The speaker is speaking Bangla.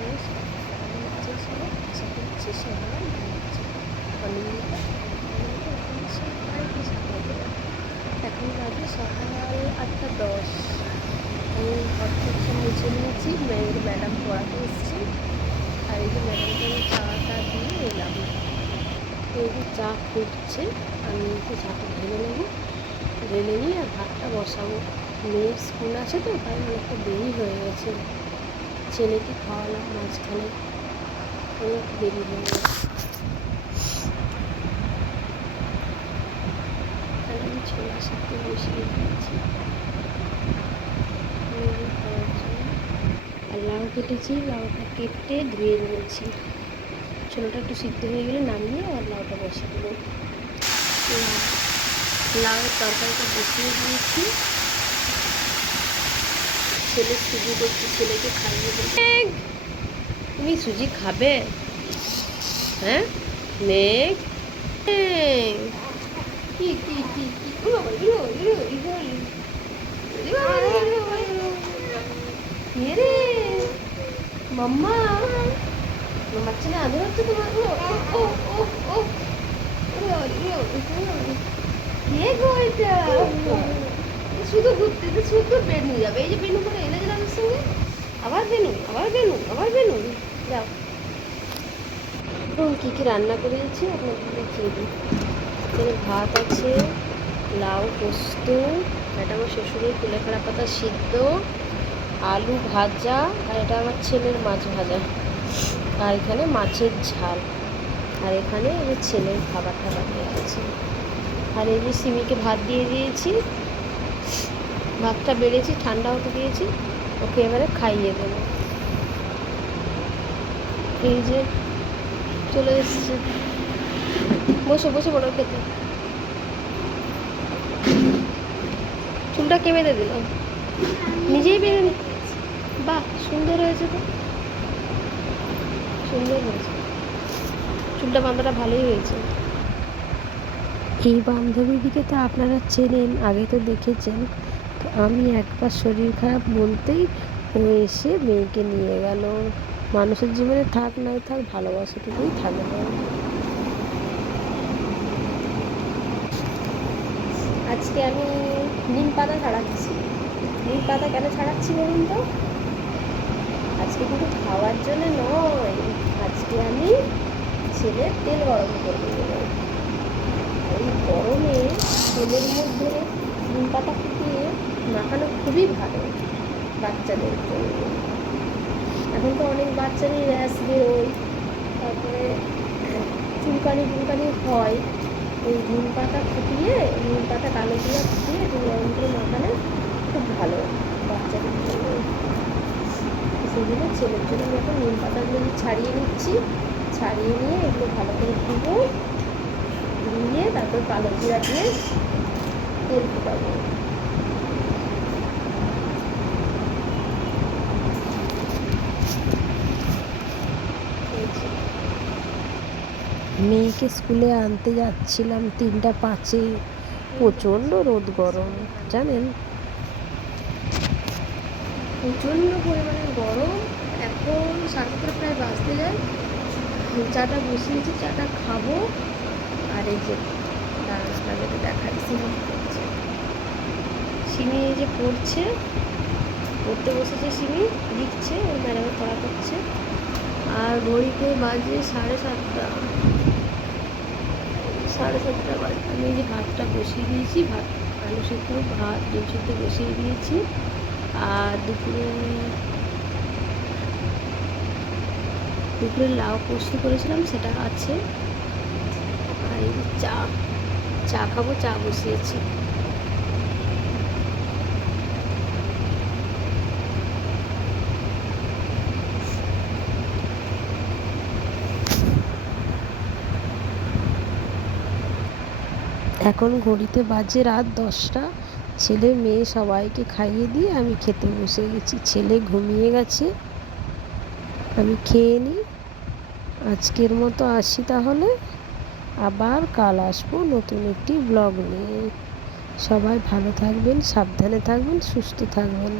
নমস্কার, আমি হচ্ছে সবাই আশা করছি সবাই ভালো আছে। অনিন্দিতা এখন সবাইকে স্বাগত। এখন বাজে সকাল 8:10। আমি ঘর থেকে মুছে নিয়েছি, মেয়ের ম্যাডাম পড়াতে এসেছি। আর এই যে ম্যাডামকে আমি চাটা দিয়ে এলাম। এই যে চা ফুটছে, আমি একটু চাটা ঢেলে নেবো, ঢেলে নিয়ে আর ভাতটা বসাবো। মেয়ের স্কুল আছে তো, তাই অনেকটা দেরি হয়ে গেছে। ছেলেকে খাওয়ালাম মাঝখানে, অনেক দেরি হয়ে গেছে। তাহলে আমি ছোলা সিদ্ধ বসিয়ে দিয়েছি খাওয়ার জন্য। আর লাউ কেটেছি, লাউটা কেটে ধুয়ে নিয়েছি। ছোলাটা একটু সিদ্ধ হয়ে গেলে নামিয়ে আর লাউটা বসিয়ে দেবো। লাউয়ের তরকারিটা বসিয়ে দিয়েছি। ছেলে সুজি করছি, ছেলেকে খাইয়ে দেবো। তুমি সুজি খাবে? হ্যাঁ মেঘ, কি কি কি কি রে মাম্মা, মাম্মার ছেলে আদর হচ্ছে তোমার। ও ও ও কে গো এটা? শুধু ঘুরতে, শুধু বেনু যাবে। এই যে বেনু করে এনে গেল আমার সঙ্গে, আবার বেনু, আবার বেনু, আবার বেনু। যাও, কী কী রান্না করেছি আপনাদের দেখিয়ে দিই। এখানে ভাত আছে, লাউ পোস্ত, এটা আমার শ্বশুরের কুলেখাড়া পাতা সিদ্ধ, আলু ভাজা, আর এটা আমার ছেলের মাছ ভাজা, আর এখানে মাছের ঝাল, আর এখানে এই যে ছেলের খাবার দেওয়া আছে। আর এই যে সিমিকে ভাত দিয়ে দিয়েছি, ভাতটা বেড়েছি, ঠান্ডা হতে দিয়েছি, ওকে এবারে খাইয়ে দেবো। এই যে চলে এসছে, বসে বসে বড় খেতে। চুলটা কে বেঁধে দিল? নিজেই বেঁধে নি? বাহ, সুন্দর হয়েছে তো, সুন্দর হয়েছে, চুলটা বাঁধাটা ভালোই হয়েছে। এই বান্ধবীদিকে তো আপনারা চেনেন, আগে তো দেখেছেন। তো আমি একবার শরীর খারাপ বলতেই ও এসে মেয়েকে নিয়ে গেল। মানুষের জীবনে থাক নাই থাক, ভালোবাসাটুকুই থাকে না। আজকে আমি নিম পাতা ছাড়াচ্ছি। নিম পাতা কেন ছাড়াচ্ছি বলুন তো? আজকে কিন্তু খাওয়ার জন্য নয়, আজকে আমি ছেলের তেল গরম করে দেবো। এই গরমে তেলের মধ্যে নিম পাতা ফুটিয়ে মাখানো খুবই ভালো বাচ্চাদের জন্য। এখন তো অনেক বাচ্চারই র্যাশ বেরোয়, তারপরে চুলকানি টুলকানি হয়। এই নিম পাতা ফুটিয়ে, নিম পাতা কালো জিরা ফুটিয়ে একটু গরম করে মাখালে খুব ভালো বাচ্চাদের জন্য। সেই জন্য ছেলের জন্য আমি এখন নিম পাতাগুলো ছাড়িয়ে নিচ্ছি। ছাড়িয়ে নিয়ে এগুলো ভালো করে ধুবো, ধুয়ে তারপর কালো জিরা দিয়ে তেল ফোটাবো। মেয়েকে স্কুলে আনতে যাচ্ছিলাম 3:05, প্রচণ্ড রোদ গরম জানেন, প্রচণ্ড পরিমাণে গরম। এখন 7:30 প্রায় বাজতে যায়। চাটা বসিয়েছি, চাটা খাবো। আর এই যে আপনাদেরকে দেখাই সিমি করছে, সিমি এই যে পড়ছে, পড়তে বসেছে সিমি, লিখছে, ওর ম্যাডামের পড়া করছে। আর ঘড়িতে বাজে 7:30, 7:30 বাজে। আমি এই যে ভাতটা বসিয়ে দিয়েছি, ভাত আলু সেদ্ধ, ভাত ডিম সেদ্ধ বসিয়ে দিয়েছি। আর দুপুরে লাউ পোস্ত করেছিলাম, সেটা আছে। আর এই যে চা খাবো, চা বসিয়েছি। এখন ঘড়িতে বাজে রাত 10টা। ছেলে মেয়ে সবাইকে খাইয়ে দিয়ে আমি খেতে বসে গেছি। ছেলে ঘুমিয়ে গেছে, আমি খেয়ে নিই। আজকের মতো আসি তাহলে, আবার কাল আসবো নতুন একটি ব্লগ নিয়ে। সবাই ভালো থাকবেন, সাবধানে থাকবেন, সুস্থ থাকবেন।